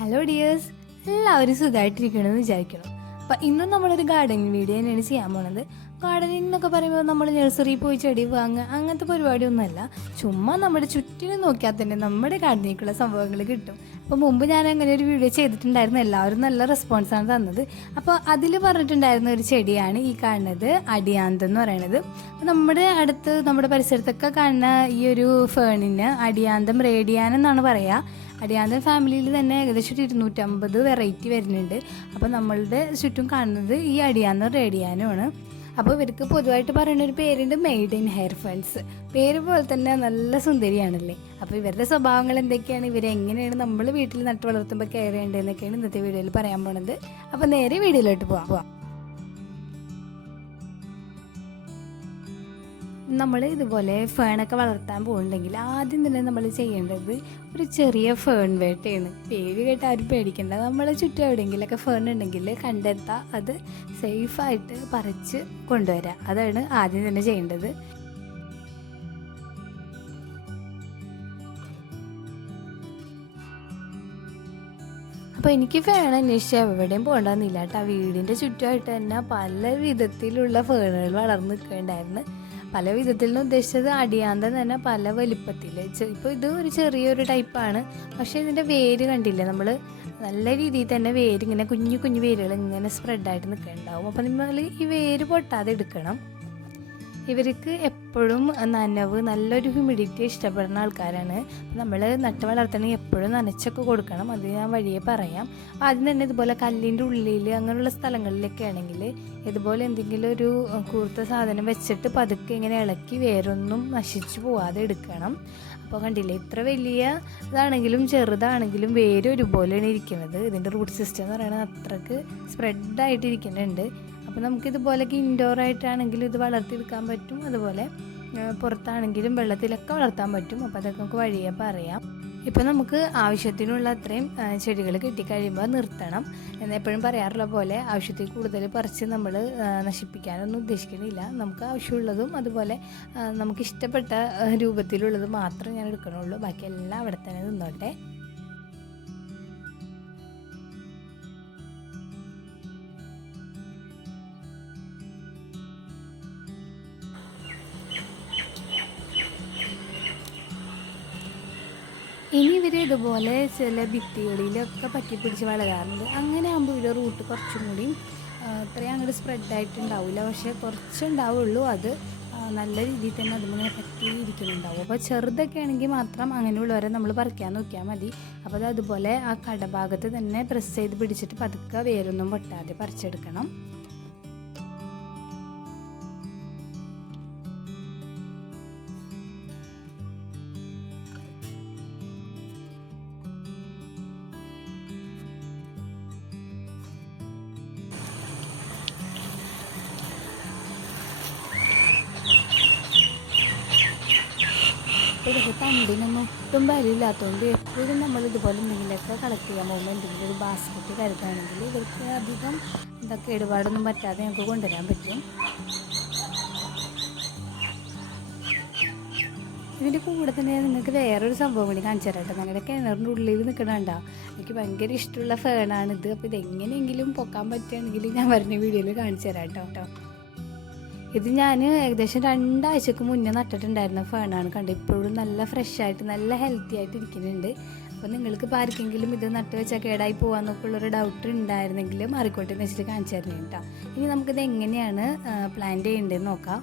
Hello dears, എല്ലാവരും സുഖമായിട്ടിരിക്കണമെന്ന് വിചാരിക്കണം. അപ്പം ഇന്നും നമ്മളൊരു ഗാർഡനിങ് വീഡിയോ തന്നെയാണ് ചെയ്യാൻ പോണത്. ഗാർഡനിങ് എന്നൊക്കെ പറയുമ്പോൾ നമ്മൾ നഴ്സറിയിൽ പോയി ചെടി വാങ്ങുക അങ്ങനത്തെ പരിപാടിയൊന്നുമല്ല. ചുമ്മാ നമ്മുടെ ചുറ്റിനും നോക്കിയാൽ തന്നെ നമ്മുടെ ഗാർഡനിലേക്കുള്ള സംഭവങ്ങൾ കിട്ടും. അപ്പോൾ മുമ്പ് ഞാൻ അങ്ങനെ ഒരു വീഡിയോ ചെയ്തിട്ടുണ്ടായിരുന്നു. എല്ലാവരും നല്ല റെസ്പോൺസാണ് തന്നത്. അപ്പോൾ അതിൽ പറഞ്ഞിട്ടുണ്ടായിരുന്ന ഒരു ചെടിയാണ് ഈ കാണുന്നത്, അഡിയാന്തം എന്ന് പറയുന്നത്. അപ്പോൾ നമ്മുടെ പരിസരത്തൊക്കെ കാണുന്ന ഈ ഒരു ഫേണിന് അഡിയാന്തം റേഡിയാനം എന്നാണ് പറയുക. അഡിയാന്തം ഫാമിലിയിൽ തന്നെ ഏകദേശം 250 വെറൈറ്റി വരുന്നുണ്ട്. അപ്പോൾ നമ്മളുടെ ചുറ്റും കാണുന്നത് ഈ അഡിയാന്തം റേഡിയാനുമാണ്. അപ്പോൾ ഇവർക്ക് പൊതുവായിട്ട് പറയുന്ന ഒരു പേരുണ്ട്, മെയ്ഡൻ ഹെയർ ഫേൺസ്. പേര് പോലെ തന്നെ നല്ല സുന്ദരിയാണല്ലേ. അപ്പോൾ ഇവരുടെ സ്വഭാവങ്ങൾ എന്തൊക്കെയാണ്, ഇവരെങ്ങനെയാണ് നമ്മൾ വീട്ടിൽ നട്ടു വളർത്തുമ്പോൾ കെയർ ചെയ്യേണ്ടതെന്നൊക്കെയാണ് ഇന്നത്തെ വീഡിയോയിൽ പറയാൻ പോണത്. അപ്പോൾ നേരെ വീഡിയോയിലോട്ട് പോവാം. നമ്മൾ ഇതുപോലെ ഫേണൊക്കെ വളർത്താൻ പോകുന്നുണ്ടെങ്കിൽ ആദ്യം തന്നെ നമ്മൾ ചെയ്യേണ്ടത് ഒരു ചെറിയ ഫേൺ വേട്ടയാണ്. പേര് കേട്ട് ആരും പേടിക്കേണ്ട. നമ്മളെ ചുറ്റും എവിടെയെങ്കിലുമൊക്കെ ഫേൺ ഉണ്ടെങ്കിൽ കണ്ടെത്താൽ അത് സേഫായിട്ട് പറിച്ച് കൊണ്ടുവരാം. അതാണ് ആദ്യം തന്നെ ചെയ്യേണ്ടത്. അപ്പോൾ എനിക്ക് ഫേൺ അന്വേഷിച്ച് എവിടെയും പോകണ്ടെന്നില്ല കേട്ടോ. വീടിൻ്റെ ചുറ്റുമായിട്ട് തന്നെ പല വിധത്തിലുള്ള ഫേണുകൾ വളർന്ന് നിൽക്കുന്നുണ്ടായിരുന്നു. പല വിധത്തിലെന്ന് ഉദ്ദേശിച്ചത് അടിയാന്തം തന്നെ പല വലിപ്പത്തിൽ. ഇപ്പോൾ ഇത് ഒരു ചെറിയൊരു ടൈപ്പാണ്, പക്ഷേ ഇതിൻ്റെ വേര് കണ്ടില്ലേ, നമ്മൾ നല്ല രീതിയിൽ തന്നെ വേര് ഇങ്ങനെ കുഞ്ഞു കുഞ്ഞു വേരുകൾ ഇങ്ങനെ സ്പ്രെഡായിട്ട് നിൽക്കുന്നുണ്ടാവും. അപ്പോൾ നമ്മൾ ഈ വേര് പൊട്ടാതെ എടുക്കണം. ഇവർക്ക് എപ്പോഴും നനവ്, നല്ലൊരു ഹ്യൂമിഡിറ്റി ഇഷ്ടപ്പെടുന്ന ആൾക്കാരാണ്. നമ്മൾ നട്ട് വളർത്തണമെങ്കിൽ എപ്പോഴും നനച്ചൊക്കെ കൊടുക്കണം. അത് ഞാൻ വഴിയെ പറയാം. അപ്പോൾ ആദ്യം തന്നെ ഇതുപോലെ കല്ലിൻ്റെ ഉള്ളിൽ അങ്ങനെയുള്ള സ്ഥലങ്ങളിലൊക്കെ ആണെങ്കിൽ ഇതുപോലെ എന്തെങ്കിലും ഒരു കൂർത്ത സാധനം വെച്ചിട്ട് പതുക്കെ ഇങ്ങനെ ഇളക്കി വേരൊന്നും നശിച്ചു പോവാതെ എടുക്കണം. അപ്പോൾ കണ്ടില്ലേ, ഇത്ര വലിയ ഇതാണെങ്കിലും ചെറുതാണെങ്കിലും വേര് ഒരുപോലെയാണ് ഇരിക്കുന്നത്. ഇതിൻ്റെ റൂട്ട് സിസ്റ്റം എന്ന് പറയുന്നത് അത്രക്ക് സ്പ്രെഡായിട്ടിരിക്കുന്നുണ്ട്. അപ്പോൾ നമുക്കിതുപോലെയൊക്കെ ഇൻഡോറായിട്ടാണെങ്കിലും ഇത് വളർത്തിയെടുക്കാൻ പറ്റും. അതുപോലെ പുറത്താണെങ്കിലും വെള്ളത്തിലൊക്കെ വളർത്താൻ പറ്റും. അപ്പോൾ അതൊക്കെ നമുക്ക് വഴിയെ പറയാം. ഇപ്പോൾ നമുക്ക് ആവശ്യത്തിനുള്ള അത്രയും ചെടികൾ കിട്ടിക്കഴിയുമ്പോൾ നിർത്തണം. എന്നെപ്പോഴും പറയാറുള്ള പോലെ ആവശ്യത്തിൽ കൂടുതൽ പറിച്ച് നമ്മൾ നശിപ്പിക്കാനൊന്നും ഉദ്ദേശിക്കുന്നില്ല. നമുക്ക് ആവശ്യമുള്ളതും അതുപോലെ നമുക്കിഷ്ടപ്പെട്ട രൂപത്തിലുള്ളത് മാത്രം ഞാൻ എടുക്കണുള്ളൂ. ബാക്കിയെല്ലാം അവിടെ തന്നെ നിന്നോട്ടെ. ഇനി ഇവർ ഇതുപോലെ ചില ഭിത്തികളിലൊക്കെ പറ്റിപ്പിടിച്ച് വളരാറുണ്ട്. അങ്ങനെ ആകുമ്പോൾ ഇവിടെ റൂട്ട് കുറച്ചും കൂടി ഇത്രയും അങ്ങോട്ട് സ്പ്രെഡായിട്ടുണ്ടാവില്ല, പക്ഷേ കുറച്ചുണ്ടാവുള്ളൂ. അത് നല്ല രീതിയിൽ തന്നെ അതിങ്ങനെ പറ്റിയിരിക്കുന്നുണ്ടാവും. അപ്പോൾ ചെറുതൊക്കെ ആണെങ്കിൽ മാത്രം അങ്ങനെയുള്ളവരെ നമ്മൾ പറിക്കാൻ നോക്കിയാൽ മതി. അപ്പോൾ അതുപോലെ ആ കടഭാഗത്ത് തന്നെ പ്രസ് ചെയ്ത് പിടിച്ചിട്ട് പതുക്കെ വേരൊന്നും പൊട്ടാതെ പറിച്ചെടുക്കണം. ഇതൊക്കെ തണ്ടിനൊന്നും ഒട്ടും ബലമില്ലാത്തതുകൊണ്ട് എപ്പോഴും നമ്മൾ ഇതുപോലെ എന്തെങ്കിലുമൊക്കെ കളക്ട് ചെയ്യാൻ പോകുമ്പോൾ എന്തെങ്കിലും ഒരു ബാസ്ക്കറ്റ് കരുതാണെങ്കിൽ ഇവർക്ക് അധികം കേടുപാടൊന്നും പറ്റാതെ ഞങ്ങൾക്ക് കൊണ്ടുവരാൻ പറ്റും. ഇതിൻ്റെ കൂടെ തന്നെ നിങ്ങൾക്ക് വേറൊരു സംഭവം കൂടി കാണിച്ചു തരാം കേട്ടോ. ഞങ്ങളുടെ കിണറിൻ്റെ ഉള്ളിൽ നിൽക്കണുണ്ടോ, എനിക്ക് ഭയങ്കര ഇഷ്ടമുള്ള ഫേണാണിത്. അപ്പോൾ ഇതെങ്ങനെയെങ്കിലും പൊക്കാൻ പറ്റുകയാണെങ്കിൽ ഞാൻ വരുന്ന വീഡിയോയിൽ കാണിച്ചു തരാം കേട്ടോ. ഇത് ഞാൻ ഏകദേശം 2 ആഴ്ചക്ക് മുന്നേ നട്ടിട്ടുണ്ടായിരുന്ന ഫേണാണ്. കണ്ട് ഇപ്പോഴും നല്ല ഫ്രഷായിട്ട് നല്ല ഹെൽത്തി ആയിട്ട് ഇരിക്കുന്നുണ്ട്. അപ്പോൾ നിങ്ങൾക്ക് ഇപ്പോൾ ആർക്കെങ്കിലും ഇത് നട്ട് വെച്ചാൽ കേടായി പോകാമെന്നൊക്കെ ഉള്ളൊരു ഡൗട്ട് ഉണ്ടായിരുന്നെങ്കിലും മാറിക്കോട്ടെ എന്ന് വെച്ചിട്ട് കാണിച്ചു തരുന്നത് കേട്ടോ. ഇനി നമുക്കിത് എങ്ങനെയാണ് പ്ലാന്റ് ചെയ്യേണ്ടതെന്ന് നോക്കാം.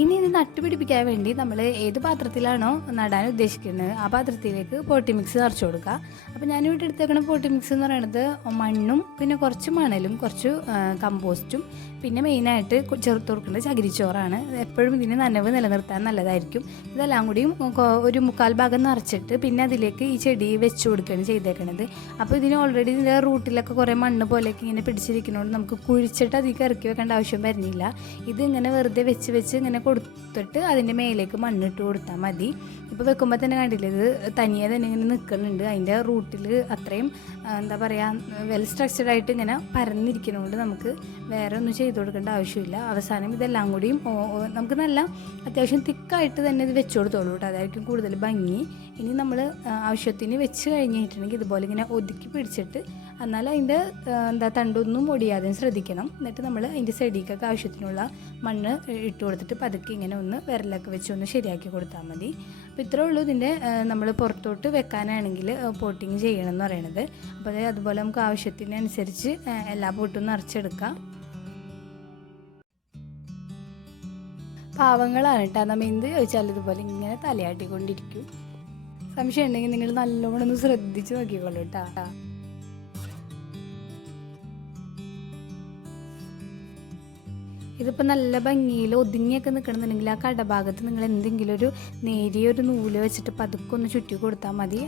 ഇനി ഇത് നട്ടുപിടിപ്പിക്കാൻ വേണ്ടി നമ്മൾ ഏത് പാത്രത്തിലാണോ നടാൻ ഉദ്ദേശിക്കുന്നത് ആ പാത്രത്തിലേക്ക് പോട്ടി മിക്സ് നിറച്ച് കൊടുക്കുക. അപ്പോൾ ഞാനിവിടെ എടുത്തേക്കുന്ന പോട്ടി മിക്സ് എന്ന് പറയുന്നത് മണ്ണും പിന്നെ കുറച്ച് മണലും കുറച്ച് കമ്പോസ്റ്റും പിന്നെ മെയിനായിട്ട് ചേർത്ത് കൊടുക്കേണ്ടത് ചകിരിച്ചോറാണ്. എപ്പോഴും ഇതിന് നനവ് നിലനിർത്താൻ നല്ലതായിരിക്കും. ഇതെല്ലാം കൂടിയും ഒരു 1/4 ഭാഗം നിറച്ചിട്ട് പിന്നെ അതിലേക്ക് ഈ ചെടി വെച്ച് കൊടുക്കുകയാണ് ചെയ്തേക്കണത്. അപ്പോൾ ഇതിന് ഓൾറെഡി ഇതിൻ്റെ റൂട്ടിലൊക്കെ കുറേ മണ്ണ് പോലെയൊക്കെ ഇങ്ങനെ പിടിച്ചിരിക്കുന്നതുകൊണ്ട് നമുക്ക് കുഴിച്ചിട്ട് അധികം ഇറക്കി വെക്കേണ്ട ആവശ്യം വരുന്നില്ല. ഇത് ഇങ്ങനെ വെറുതെ വെച്ച് ഇങ്ങനെ കൊടുത്തിട്ട് അതിൻ്റെ മേലേക്ക് മണ്ണിട്ട് കൊടുത്താൽ മതി. ഇപ്പോൾ വെക്കുമ്പോൾ തന്നെ കണ്ടില്ലേ, ഇത് തനിയെ തന്നെ ഇങ്ങനെ നിൽക്കുന്നുണ്ട്. അതിൻ്റെ റൂട്ടിൽ അത്രയും എന്താ പറയുക വെൽ സ്ട്രക്ചർഡായിട്ട് ഇങ്ങനെ പരന്നിരിക്കുന്നതുകൊണ്ട് നമുക്ക് വേറെ ഒന്നും ചെയ്ത് ചെയ്ത് കൊടുക്കേണ്ട ആവശ്യമില്ല. അവസാനം ഇതെല്ലാം കൂടിയും നമുക്ക് നല്ല അത്യാവശ്യം തിക്കായിട്ട് തന്നെ ഇത് വെച്ച് കൊടുത്തോളൂ കേട്ടോ, അതായിരിക്കും കൂടുതൽ ഭംഗി. ഇനി നമ്മൾ ആവശ്യത്തിന് വെച്ച് കഴിഞ്ഞിട്ടുണ്ടെങ്കിൽ ഇതുപോലെ ഇങ്ങനെ ഒതുക്കി പിടിച്ചിട്ട്, എന്നാൽ അതിൻ്റെ തണ്ടൊന്നും ഒടിയാതെ ശ്രദ്ധിക്കണം. എന്നിട്ട് നമ്മൾ അതിൻ്റെ സൈഡിലേക്കൊക്കെ ആവശ്യത്തിനുള്ള മണ്ണ് ഇട്ട് കൊടുത്തിട്ട് പതുക്കെ ഇങ്ങനെ ഒന്ന് വിരലൊക്കെ വെച്ച് ഒന്ന് ശരിയാക്കി കൊടുത്താൽ മതി. അപ്പോൾ ഇത്രേ ഉള്ളൂ ഇതിൻ്റെ നമ്മൾ പുറത്തോട്ട് വെക്കാനാണെങ്കിൽ പോട്ടിങ് ചെയ്യണം എന്ന് പറയണത്. അപ്പോൾ അതുപോലെ നമുക്ക് ആവശ്യത്തിനനുസരിച്ച് എല്ലാ പോട്ടും നിറച്ചെടുക്കാം. പാവങ്ങളാണ് കേട്ടോ, നമ്മൾ എന്ത് ചോദിച്ചാലും ഇതുപോലെ ഇങ്ങനെ തലയാട്ടിക്കൊണ്ടിരിക്കും. സംശയം ഉണ്ടെങ്കിൽ നിങ്ങൾ നല്ലോണം ഒന്ന് ശ്രദ്ധിച്ച് നോക്കിക്കോളൂ കേട്ടോ. ഇതിപ്പോൾ നല്ല ഭംഗിയിൽ ഒതുങ്ങിയൊക്കെ നിൽക്കണമെന്നുണ്ടെങ്കിൽ ആ കടഭാഗത്ത് നിങ്ങൾ എന്തെങ്കിലും ഒരു നേരിയൊരു നൂല് വെച്ചിട്ട് പതുക്കെ ഒന്ന് ചുറ്റി കൊടുത്താൽ മതി.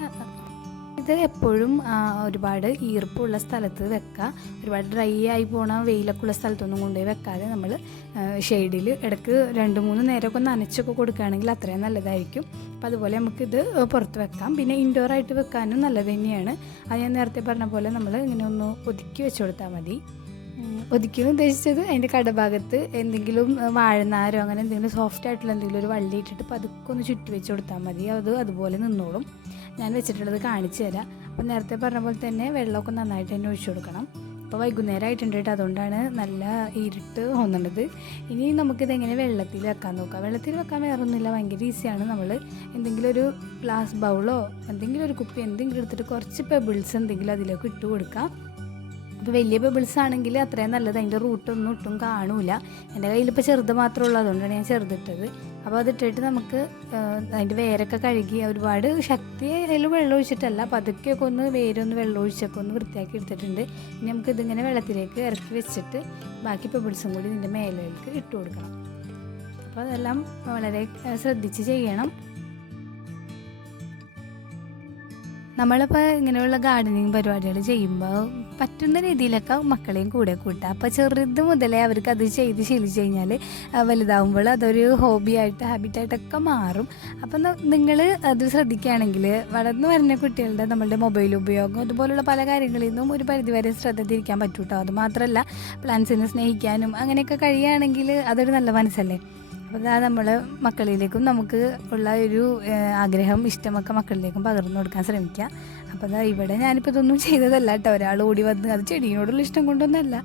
ഇത് എപ്പോഴും ഒരുപാട് ഈർപ്പുള്ള സ്ഥലത്ത് വെക്കുക. ഒരുപാട് ഡ്രൈ ആയി പോണ വെയിലൊക്കെ ഉള്ള സ്ഥലത്തൊന്നും കൊണ്ടുപോയി വെക്കാതെ നമ്മൾ ഷെയ്ഡിൽ ഇടയ്ക്ക് 2-3 നേരമൊക്കെ നനച്ചൊക്കെ കൊടുക്കുകയാണെങ്കിൽ അത്രയും നല്ലതായിരിക്കും. അപ്പോൾ അതുപോലെ നമുക്കിത് പുറത്ത് വെക്കാം. പിന്നെ ഇൻഡോർ ആയിട്ട് വെക്കാനും നല്ലത് തന്നെയാണ്. അത് ഞാൻ നേരത്തെ പറഞ്ഞ പോലെ നമ്മൾ ഇങ്ങനെ ഒന്ന് ഒതുക്കി വെച്ച് കൊടുത്താൽ മതി. ഒതുക്കിയെന്ന് ഉദ്ദേശിച്ചത് അതിൻ്റെ കടഭാഗത്ത് എന്തെങ്കിലും വാഴനാരോ അങ്ങനെ എന്തെങ്കിലും സോഫ്റ്റ് ആയിട്ടുള്ള എന്തെങ്കിലും ഒരു വള്ളി ഇട്ടിട്ട് പതുക്കെ ഒന്ന് ചുറ്റി വെച്ച് കൊടുത്താൽ മതി. അത് അതുപോലെ നിന്നോളും. ഞാൻ വെച്ചിട്ടുള്ളത് കാണിച്ചു തരാം. അപ്പോൾ നേരത്തെ പറഞ്ഞ പോലെ തന്നെ വെള്ളമൊക്കെ നന്നായിട്ട് തന്നെ ഒഴിച്ചു കൊടുക്കണം. അപ്പോൾ വൈകുന്നേരം ആയിട്ടുണ്ട് കേട്ടോ, അതുകൊണ്ടാണ് നല്ല ഇരുട്ട് തോന്നുന്നത്. ഇനി നമുക്കിതെങ്ങനെ വെള്ളത്തിൽ വെക്കാൻ നോക്കാം. വെള്ളത്തിൽ വെക്കാൻ വേറൊന്നുമില്ല, ഭയങ്കര ഈസിയാണ്. നമ്മൾ എന്തെങ്കിലും ഒരു ഗ്ലാസ് ബൗളോ എന്തെങ്കിലും ഒരു കുപ്പി എന്തെങ്കിലും എടുത്തിട്ട് കുറച്ച് പെബിൾസ് എന്തെങ്കിലും അതിലേക്ക് ഇട്ട് കൊടുക്കാം. അപ്പോൾ വലിയ പെബിൾസ് ആണെങ്കിൽ അത്രയും നല്ലത്, അതിൻ്റെ റൂട്ടൊന്നും ഒട്ടും കാണൂല. എൻ്റെ കയ്യിലിപ്പോൾ ചെറുത് മാത്രമേ ഉള്ളൂ, അതുകൊണ്ടാണ് ഞാൻ ചെറുതിട്ടത്. അപ്പോൾ അതിട്ടിട്ട് നമുക്ക് അതിൻ്റെ വേരൊക്കെ കഴുകി ഒരുപാട് ശക്തി അതിൽ വെള്ളം ഒഴിച്ചിട്ടല്ല, പതുക്കെയൊക്കെ ഒന്ന് വേരൊന്ന് വെള്ളം ഒഴിച്ചൊക്കെ ഒന്ന് വൃത്തിയാക്കി എടുത്തിട്ടുണ്ട്. ഇനി നമുക്കിതിങ്ങനെ വെള്ളത്തിലേക്ക് ഇറക്കി വെച്ചിട്ട് ബാക്കി പെബിൾസും കൂടി ഇതിൻ്റെ മേലേക്ക് ഇട്ട് കൊടുക്കണം. അപ്പോൾ അതെല്ലാം വളരെ ശ്രദ്ധിച്ച് ചെയ്യണം. നമ്മളിപ്പോൾ ഇങ്ങനെയുള്ള ഗാർഡനിങ് പരിപാടികൾ ചെയ്യുമ്പോൾ പറ്റുന്ന രീതിയിലൊക്കെ മക്കളെയും കൂടെ കൂട്ടുക. അപ്പോൾ ചെറുത് മുതലേ അവർക്ക് അത് ചെയ്ത് ശീലിച്ച് കഴിഞ്ഞാൽ വലുതാവുമ്പോൾ അതൊരു ഹോബിയായിട്ട് ഹാബിറ്റായിട്ടൊക്കെ മാറും. അപ്പം നിങ്ങൾ അത് ശ്രദ്ധിക്കുകയാണെങ്കിൽ വളർന്നു വരുന്ന കുട്ടികളുടെ നമ്മളുടെ മൊബൈൽ ഉപയോഗം അതുപോലുള്ള പല കാര്യങ്ങളിൽ നിന്നും ഒരു പരിധിവരെ ശ്രദ്ധ തിരിക്കാൻ പറ്റും കേട്ടോ. അതുമാത്രമല്ല പ്ലാന്റ്സിനെ സ്നേഹിക്കാനും അങ്ങനെയൊക്കെ കഴിയുകയാണെങ്കിൽ അതൊരു നല്ല മനസ്സല്ലേ. അപ്പോൾ അത് നമ്മൾ മക്കളിലേക്കും നമുക്ക് ഉള്ള ഒരു ആഗ്രഹം ഇഷ്ടമൊക്കെ മക്കളിലേക്കും പകർന്നു കൊടുക്കാൻ ശ്രമിക്കുക. അപ്പോൾ അതാ ഇവിടെ ഞാനിപ്പോൾ ഇതൊന്നും ചെയ്തതല്ല കേട്ടോ, ഒരാൾ ഓടി വന്ന് അത് ചെടിയോടുള്ള ഇഷ്ടം കൊണ്ടൊന്നുമല്ല,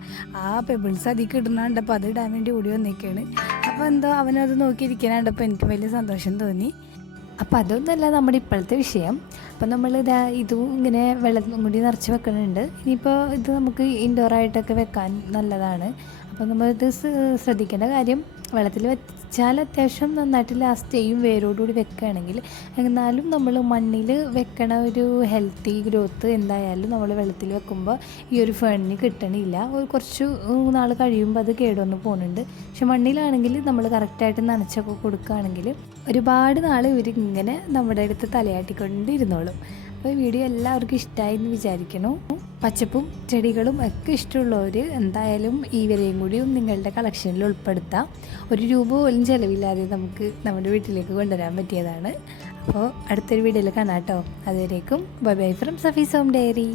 ആ പെബിൾസ് അതിൽ ഇടുന്നുണ്ടപ്പോൾ അത് ഇടാൻ വേണ്ടി ഓടി വന്നേക്കാണ്. അപ്പോൾ എന്തോ അവനത് നോക്കിയിരിക്കാനുണ്ടപ്പോൾ എനിക്ക് വലിയ സന്തോഷം തോന്നി. അപ്പോൾ അതൊന്നുമല്ല നമ്മുടെ ഇപ്പോഴത്തെ വിഷയം. അപ്പോൾ ഇതും ഇങ്ങനെ വെള്ളം കൂടി നിറച്ച് വെക്കുന്നുണ്ട്. ഇനിയിപ്പോൾ ഇത് നമുക്ക് ഇൻഡോറായിട്ടൊക്കെ വെക്കാൻ നല്ലതാണ്. അപ്പോൾ നമ്മളിത് ശ്രദ്ധിക്കേണ്ട കാര്യം, വെള്ളത്തിൽ വെച്ചാൽ അത്യാവശ്യം നന്നായിട്ട് ലാസ്റ്റ് ചെയ്യും വേരോടുകൂടി വെക്കുകയാണെങ്കിൽ. എന്നാലും നമ്മൾ മണ്ണിൽ വെക്കണ ഒരു ഹെൽത്തി ഗ്രോത്ത് എന്തായാലും നമ്മൾ വെള്ളത്തിൽ വെക്കുമ്പോൾ ഈ ഒരു ഫേണിന് കിട്ടണില്ല. കുറച്ച് നാൾ കഴിയുമ്പോൾ അത് കേടൊന്ന് പോകുന്നുണ്ട്. പക്ഷെ മണ്ണിലാണെങ്കിൽ നമ്മൾ കറക്റ്റായിട്ട് നനച്ചൊക്കെ കൊടുക്കുകയാണെങ്കിൽ ഒരുപാട് നാൾ ഇവരിങ്ങനെ നമ്മുടെ അടുത്ത് തലയാട്ടിക്കൊണ്ടിരുന്നോളും. അപ്പോൾ ഈ വീഡിയോ എല്ലാവർക്കും ഇഷ്ടമായി എന്ന് വിചാരിക്കുന്നു. പച്ചപ്പും ചെടികളും ഒക്കെ ഇഷ്ടമുള്ളവർ എന്തായാലും ഇവരെയും കൂടിയും നിങ്ങളുടെ കളക്ഷനിൽ ഉൾപ്പെടുത്താം. ₹1 പോലും ചിലവില്ലാതെ നമുക്ക് നമ്മുടെ വീട്ടിലേക്ക് കൊണ്ടുവരാൻ പറ്റിയതാണ്. അപ്പോൾ അടുത്തൊരു വീഡിയോയിൽ കാണാം കേട്ടോ. അതുവരേക്കും bye bye from Safees home diary.